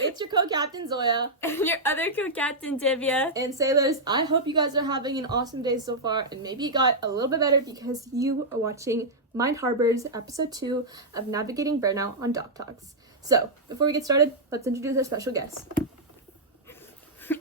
It's your co-captain, Zoeya. And your other co-captain, Divya. And sailors, I hope you guys are having an awesome day so far, and maybe it got a little bit better because you are watching Mind Harbor's episode 2 of Navigating Burnout on Doc Talks. So, before we get started, let's introduce our special guest.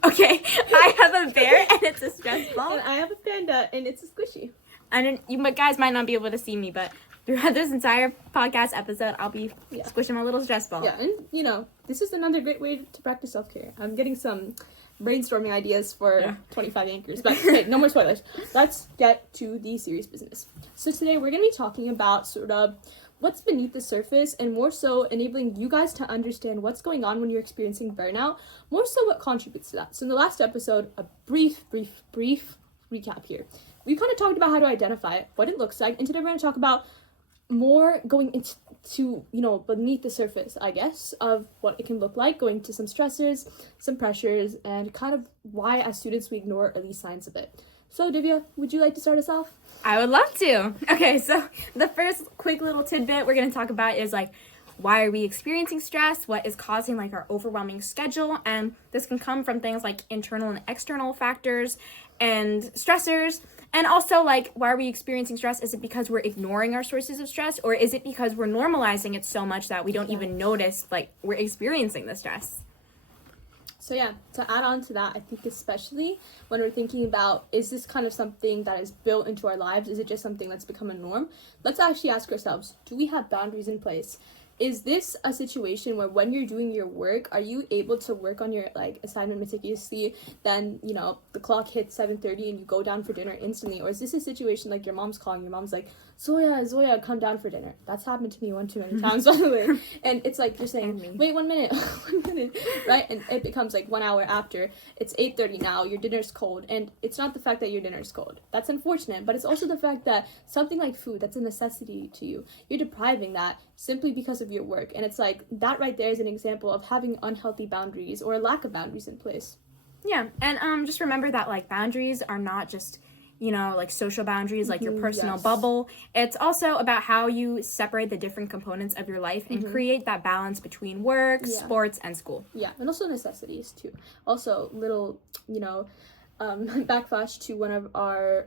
Okay, I have a bear, and it's a stress ball. And I have a panda, and it's a squishy. And you guys might not be able to see me, but throughout this entire podcast episode, I'll be squishing my little stress ball. Yeah, and this is another great way to practice self-care. I'm getting some brainstorming ideas for 25 anchors, but hey, no more spoilers. Let's get to the serious business. So today we're going to be talking about sort of what's beneath the surface, and more so enabling you guys to understand what's going on when you're experiencing burnout, more so what contributes to that. So in the last episode, a brief recap here. We kind of talked about how to identify it, what it looks like, and today we're going to talk about more going into beneath the surface, I guess, of what it can look like, going to some stressors, some pressures, and kind of why as students we ignore early signs of it. So Divya, would you like to start us off? I would love to. Okay, so the first quick little tidbit we're going to talk about is why are we experiencing stress? What is causing our overwhelming schedule? And this can come from things like internal and external factors and stressors. And also, why are we experiencing stress? Is it because we're ignoring our sources of stress? Or is it because we're normalizing it so much that we don't even notice, we're experiencing the stress? So to add on to that, I think especially when we're thinking about, is this kind of something that is built into our lives? Is it just something that's become a norm? Let's actually ask ourselves, do we have boundaries in place? Is this a situation where when you're doing your work, are you able to work on your assignment meticulously, then the clock hits 7:30 and you go down for dinner instantly? Or is this a situation like your mom's calling, your mom's like, Zoeya, come down for dinner? That's happened to me one too many times, by the way. And it's you're saying, wait 1 minute, 1 minute, right? And it becomes 1 hour after. It's 8:30 now, your dinner's cold. And it's not the fact that your dinner's cold. That's unfortunate, but it's also the fact that something like food, that's a necessity to you. You're depriving that simply because of your work. And it's that right there is an example of having unhealthy boundaries or a lack of boundaries in place. Yeah, and just remember that boundaries are not just social boundaries, your personal bubble. It's also about how you separate the different components of your life and create that balance between work, sports, and school. Yeah, and also necessities too. Also, little backflash to one of our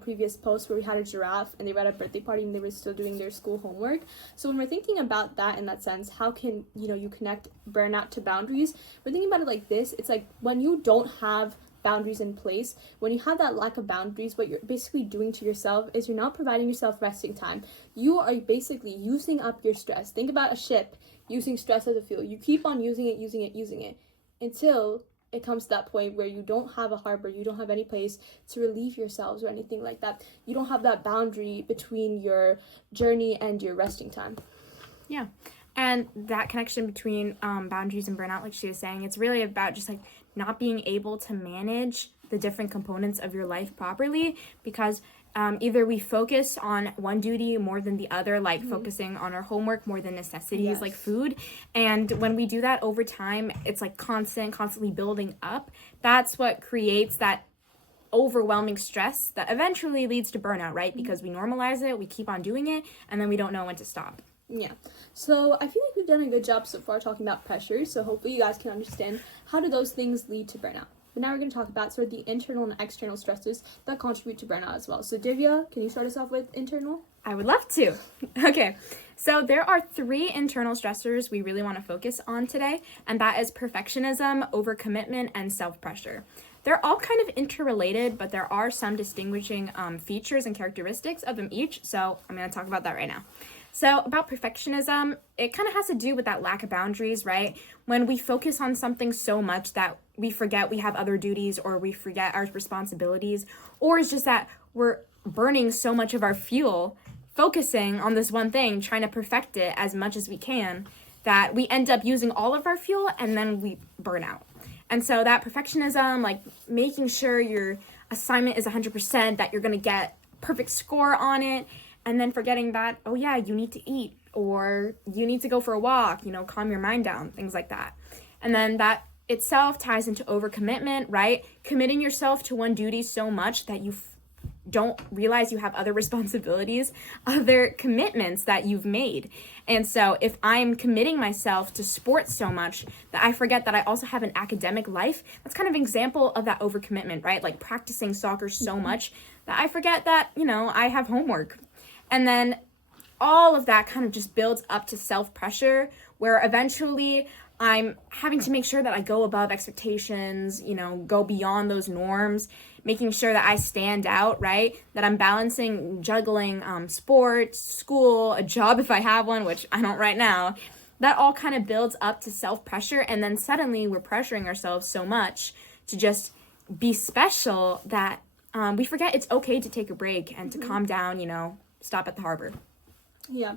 previous posts where we had a giraffe and they were at a birthday party and they were still doing their school homework. So when we're thinking about that in that sense, how can you connect burnout to boundaries? We're thinking about it like this. It's when you don't have boundaries in place, when you have that lack of boundaries, what you're basically doing to yourself is you're not providing yourself resting time. You are basically using up your stress. Think about a ship using stress as a fuel. You keep on using it until it comes to that point where you don't have a harbor, you don't have any place to relieve yourselves or anything like that. You don't have that boundary between your journey and your resting time. Yeah. And that connection between boundaries and burnout, like she was saying, it's really about just not being able to manage the different components of your life properly, because either we focus on one duty more than the other, focusing on our homework more than necessities like food. And when we do that over time, it's constantly building up. That's what creates that overwhelming stress that eventually leads to burnout, right? Because we normalize it, we keep on doing it, and then we don't know when to stop. Yeah, so I feel like we've done a good job so far talking about pressure, so hopefully you guys can understand how do those things lead to burnout. But now we're going to talk about sort of the internal and external stressors that contribute to burnout as well. So Divya, can you start us off with internal? I would love to. Okay, so there are 3 internal stressors we really want to focus on today, and that is perfectionism, overcommitment, and self-pressure. They're all kind of interrelated, but there are some distinguishing features and characteristics of them each, so I'm going to talk about that right now. So about perfectionism, it kind of has to do with that lack of boundaries, right? When we focus on something so much that we forget we have other duties, or we forget our responsibilities, or it's just that we're burning so much of our fuel focusing on this one thing, trying to perfect it as much as we can, that we end up using all of our fuel and then we burn out. And so that perfectionism, making sure your assignment is 100%, that you're going to get perfect score on it, and then forgetting that, you need to eat, or you need to go for a walk, calm your mind down, things like that. And then that itself ties into overcommitment, right? Committing yourself to one duty so much that you don't realize you have other responsibilities, other commitments that you've made. And so if I'm committing myself to sports so much that I forget that I also have an academic life, that's kind of an example of that overcommitment, right? Like practicing soccer so much that I forget that, I have homework. And then all of that kind of just builds up to self-pressure, where eventually I'm having to make sure that I go above expectations, go beyond those norms, making sure that I stand out, right? That I'm balancing, juggling sports, school, a job if I have one, which I don't right now. That all kind of builds up to self-pressure, and then suddenly we're pressuring ourselves so much to just be special that we forget it's okay to take a break and to calm down, stop at the harbor. Yeah.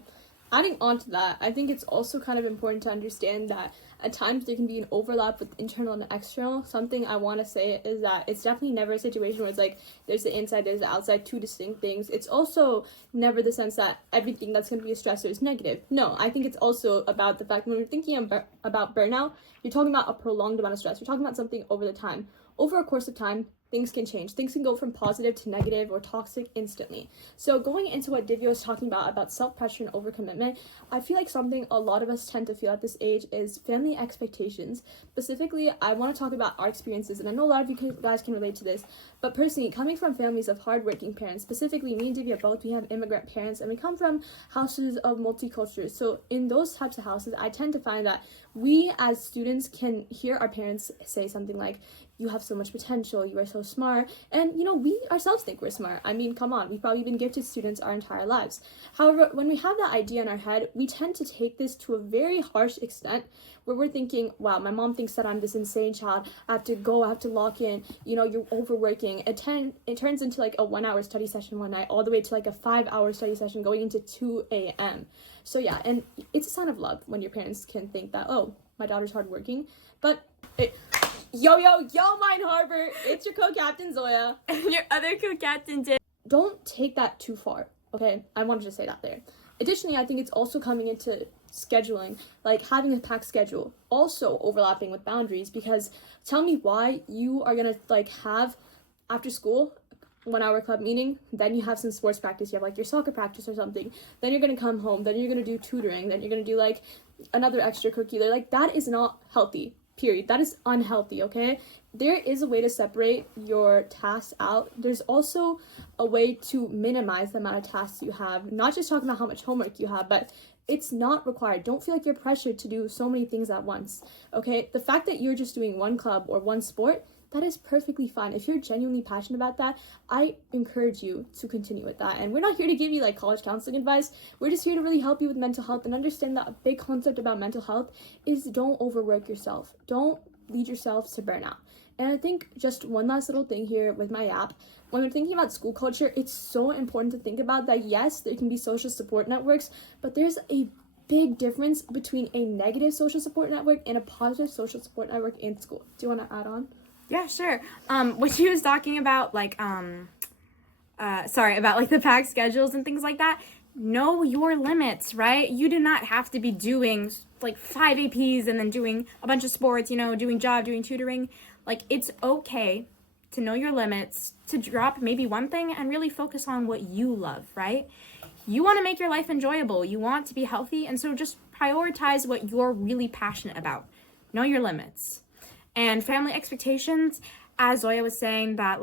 Adding on to that, I think it's also kind of important to understand that at times there can be an overlap with internal and external. Something I want to say is that it's definitely never a situation where it's like there's the inside, there's the outside, two distinct things. It's also never the sense that everything that's going to be a stressor is negative. No, I think it's also about the fact when we're thinking about burnout, you're talking about a prolonged amount of stress. You're talking about something over the time. Over a course of time, things can change. Things can go from positive to negative or toxic instantly. So going into what Divya was talking about self-pressure and overcommitment, I feel like something a lot of us tend to feel at this age is family expectations. Specifically, I want to talk about our experiences, and I know a lot of you guys can relate to this, but personally, coming from families of hardworking parents, specifically me and Divya both, we have immigrant parents, and we come from houses of multicultures. So in those types of houses, I tend to find that we as students can hear our parents say something like, you have so much potential, you are so smart, and we ourselves think we're smart. I mean, come on, we've probably been gifted students our entire lives. However, when we have that idea in our head, we tend to take this to a very harsh extent where we're thinking, wow, my mom thinks that I'm this insane child, I have to lock in, you're overworking. It turns into like a 1 hour study session one night, all the way to like a 5 hour study session going into 2 a.m. So yeah, and it's a sign of love when your parents can think that, oh, my daughter's hardworking, but Yo, Mine Harbor, it's your co-captain, Zoeya. And your other co-captain, Dave. Don't take that too far, okay? I wanted to say that there. Additionally, I think it's also coming into scheduling, like having a packed schedule, also overlapping with boundaries, because tell me why you are gonna have after school 1 hour club meeting, then you have some sports practice, you have like your soccer practice or something, then you're gonna come home, then you're gonna do tutoring, then you're gonna do like another extracurricular. That is not healthy. Period. That is unhealthy, okay? There is a way to separate your tasks out. There's also a way to minimize the amount of tasks you have. Not just talking about how much homework you have, but it's not required. Don't feel like you're pressured to do so many things at once, okay? The fact that you're just doing one club or one sport, that is perfectly fine. If you're genuinely passionate about that, I encourage you to continue with that. And we're not here to give you college counseling advice. We're just here to really help you with mental health and understand that a big concept about mental health is don't overwork yourself. Don't lead yourself to burnout. And I think just one last little thing here with my app, when we're thinking about school culture, it's so important to think about that, yes, there can be social support networks, but there's a big difference between a negative social support network and a positive social support network in school. Do you want to add on? Yeah, sure. What she was talking about, about the packed schedules and things like that, know your limits, right? You do not have to be doing 5 APs and then doing a bunch of sports, doing job, doing tutoring. It's okay to know your limits, to drop maybe one thing and really focus on what you love, right? You want to make your life enjoyable. You want to be healthy, and so just prioritize what you're really passionate about. Know your limits. And family expectations, as Zoeya was saying, that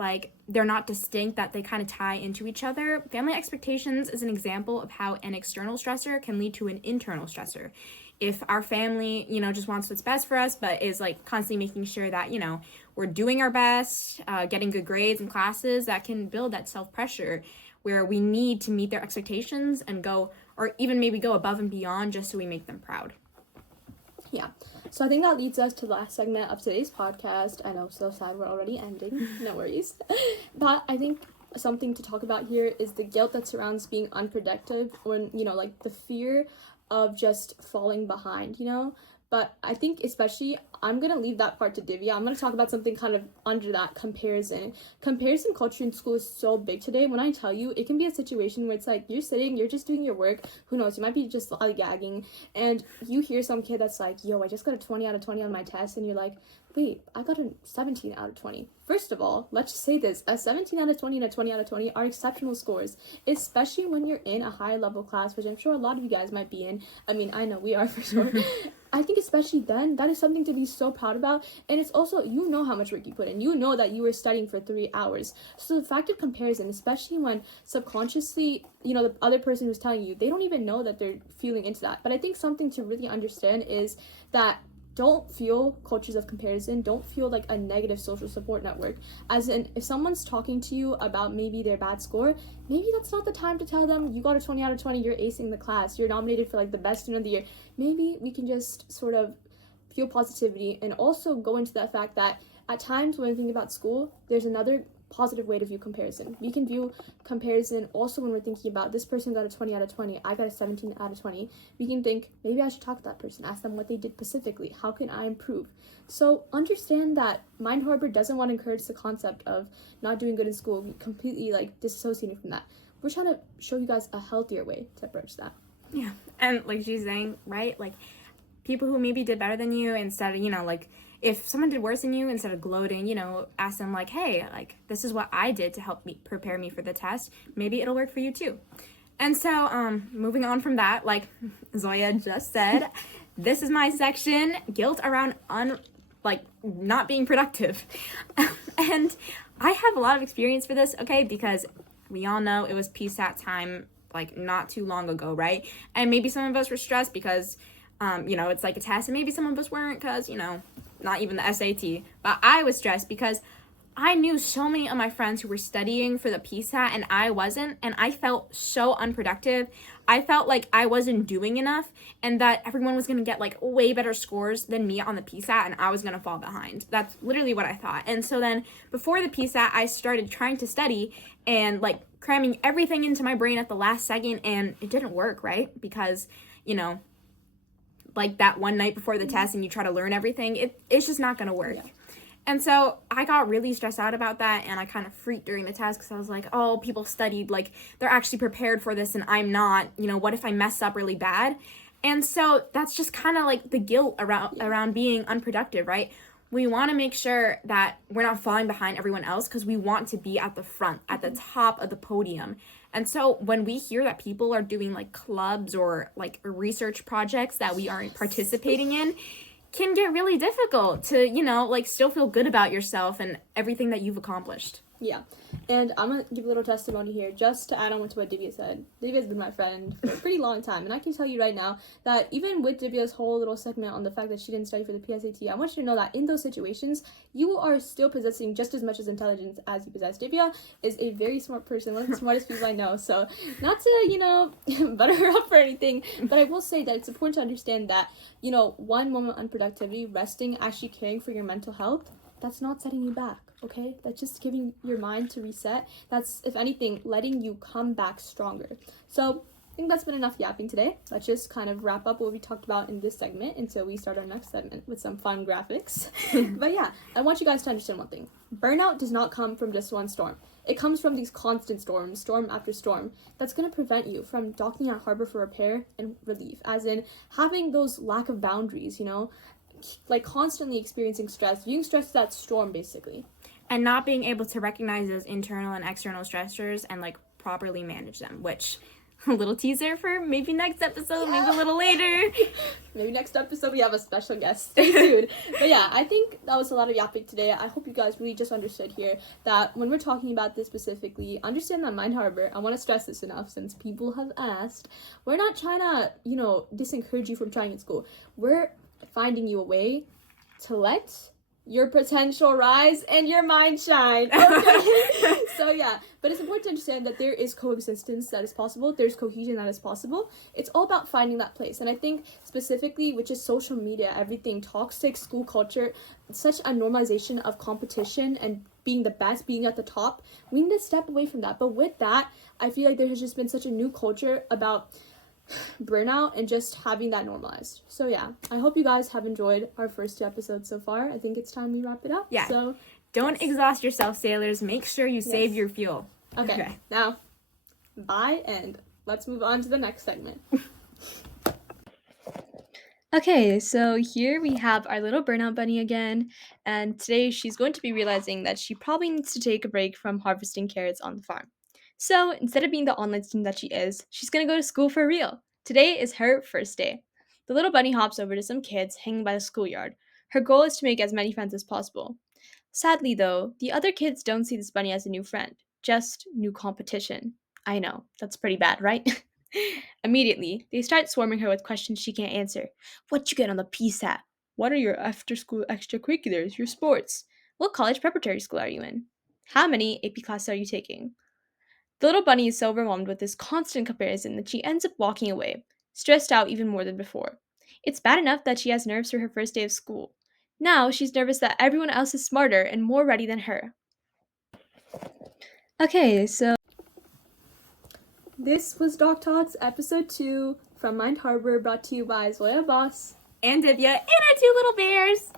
they're not distinct, that they kind of tie into each other. Family expectations is an example of how an external stressor can lead to an internal stressor. If our family, just wants what's best for us, but is constantly making sure that, we're doing our best, getting good grades in classes, that can build that self-pressure where we need to meet their expectations and go, or even maybe go above and beyond just so we make them proud. Yeah. So I think that leads us to the last segment of today's podcast. I know, so sad we're already ending. No worries. But I think something to talk about here is the guilt that surrounds being unproductive, when, the fear of just falling behind, But I think especially, I'm going to leave that part to Divya. I'm going to talk about something kind of under that comparison. Comparison culture in school is so big today. When I tell you, it can be a situation where it's like, you're sitting, you're just doing your work. Who knows? You might be just lollygagging. And you hear some kid that's like, yo, I just got a 20 out of 20 on my test. And you're like, wait, I got a 17 out of 20. First of all, let's just say this. A 17 out of 20 and a 20 out of 20 are exceptional scores, especially when you're in a higher level class, which I'm sure a lot of you guys might be in. I mean, I know we are for sure. I think especially then, that is something to be so proud about. And it's also, you know how much work you put in. You know that you were studying for 3 hours. So the fact of comparison, especially when subconsciously, you know, the other person who's telling you, they don't even know that they're feeling into that. But I think something to really understand is that don't feel cultures of comparison. Don't feel like a negative social support network. As in, if someone's talking to you about maybe their bad score, maybe that's not the time to tell them you got a 20 out of 20, you're acing the class, you're nominated for like the best student of the year. Maybe we can just sort of feel positivity and also go into that fact that at times when we think about school, there's another positive way to view comparison. We can view comparison also when we're thinking about this person got a 20 out of 20, I got a 17 out of 20. We can think, maybe I should talk to that person, ask them what they did specifically. How can I improve? So understand that Mind Harbor doesn't want to encourage the concept of not doing good in school, completely like disassociating from that. We're trying to show you guys a healthier way to approach that. Yeah. And like she's saying, right? Like people who maybe did better than you, instead of, you know, like if someone did worse than you, instead of gloating, you know, ask them like, hey, like this is what I did to help me prepare me for the test. Maybe it'll work for you too. And so moving on from that, like Zoeya just said, this is my section, guilt around not being productive. And I have a lot of experience for this, okay, because we all know it was PSAT time like not too long ago, right? And maybe some of us were stressed because you know, it's like a test, and maybe some of us weren't because, you know, not even the SAT. But I was stressed because I knew so many of my friends who were studying for the PSAT and I wasn't, and I felt so unproductive. I felt like I wasn't doing enough and that everyone was going to get like way better scores than me on the PSAT and I was going to fall behind. That's literally what I thought. And so then before the PSAT, I started trying to study and like cramming everything into my brain at the last second, and it didn't work, right? Because, you know, like that one night before the test and you try to learn everything, it's just not going to work. Yeah. And so I got really stressed out about that, and I kind of freaked during the test because I was like, oh, people studied, like they're actually prepared for this and I'm not, you know, what if I mess up really bad? And so that's just kind of like the guilt around being unproductive, right? We want to make sure that we're not falling behind everyone else because we want to be at the front, at the top of the podium. And so when we hear that people are doing like clubs or like research projects that we aren't participating in, can get really difficult to, you know, like still feel good about yourself and everything that you've accomplished. Yeah. And I'm going to give a little testimony here just to add on to what Divya said. Divya's been my friend for a pretty long time. And I can tell you right now that even with Divya's whole little segment on the fact that she didn't study for the PSAT, I want you to know that in those situations, you are still possessing just as much as intelligence as you possess. Divya is a very smart person, one of the smartest people I know. So not to, you know, butter her up or anything, but I will say that it's important to understand that, you know, one moment of unproductivity, resting, actually caring for your mental health, that's not setting you back, okay? That's just giving your mind to reset. That's, if anything, letting you come back stronger. So I think that's been enough yapping today. Let's just kind of wrap up what we talked about in this segment until we start our next segment with some fun graphics. But yeah, I want you guys to understand one thing. Burnout does not come from just one storm. It comes from these constant storms, storm after storm, that's going to prevent you from docking at harbor for repair and relief, as in having those lack of boundaries, you know, like constantly experiencing stress, viewing stress as that storm basically. And not being able to recognize those internal and external stressors and like properly manage them, which a little teaser for maybe next episode, maybe a little later. Maybe next episode we have a special guest. Stay tuned. But yeah, I think that was a lot of yapping today. I hope you guys really just understood here that when we're talking about this specifically, understand that Mind Harbor, I want to stress this enough since people have asked, we're not trying to, you know, disencourage you from trying in school. We're finding you a way to let your potential rise and your mind shine. Okay? So yeah, but it's important to understand that there is coexistence that is possible. There's cohesion that is possible. It's all about finding that place. And I think specifically, which is social media, everything, toxic school culture, such a normalization of competition and being the best, being at the top, we need to step away from that. But with that, I feel like there has just been such a new culture about burnout and just having that normalized. So yeah, I hope you guys have enjoyed our first 2 episodes so far. I think it's time we wrap it up. Yeah. So don't exhaust yourself, sailors. Make sure you save your fuel. Okay. Now, bye, and let's move on to the next segment. Okay, so here we have our little burnout bunny again, and today she's going to be realizing that she probably needs to take a break from harvesting carrots on the farm. So instead of being the online student that she is, she's going to go to school for real. Today is her first day. The little bunny hops over to some kids hanging by the schoolyard. Her goal is to make as many friends as possible. Sadly, though, the other kids don't see this bunny as a new friend, just new competition. I know, that's pretty bad, right? Immediately, they start swarming her with questions she can't answer. What'd you get on the PSAT? What are your after-school extracurriculars, your sports? What college preparatory school are you in? How many AP classes are you taking? The little bunny is so overwhelmed with this constant comparison that she ends up walking away, stressed out even more than before. It's bad enough that she has nerves for her first day of school. Now she's nervous that everyone else is smarter and more ready than her. Okay, so This was Doc Talks episode 2 from Mind Harbor, brought to you by Zoeya, Abbas, And Divya and our 2 little bears.